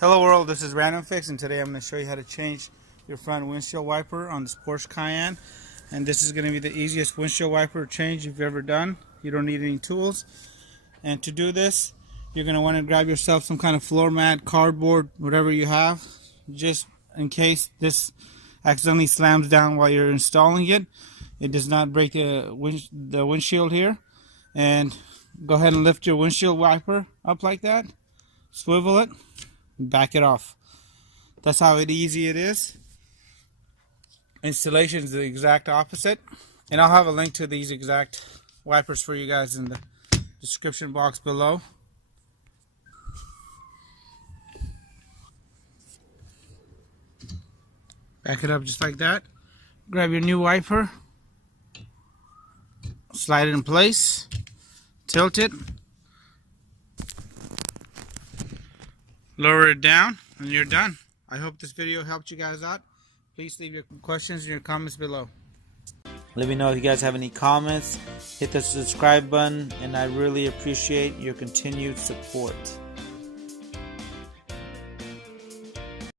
Hello world, this is RandomFIX, and today I'm going to show you how to change your front windshield wiper on this Porsche Cayenne. And this is going to be the easiest windshield wiper change you've ever done. You don't need any tools. And to do this, you're going to want to grab yourself some kind of floor mat, cardboard, whatever you have, just in case this accidentally slams down while you're installing it. It does not break the windshield here. And go ahead and lift your windshield wiper up like that, swivel it, back it off. That's how easy it is. Installation is the exact opposite, and I'll have a link to these exact wipers for you guys in the description box below. Back it up just like that. Grab your new wiper, slide it in place, tilt it, lower it down, and you're done. I hope this video helped you guys out. Please leave your questions in your comments below. Let me know if you guys have any comments. Hit the subscribe button, and I really appreciate your continued support.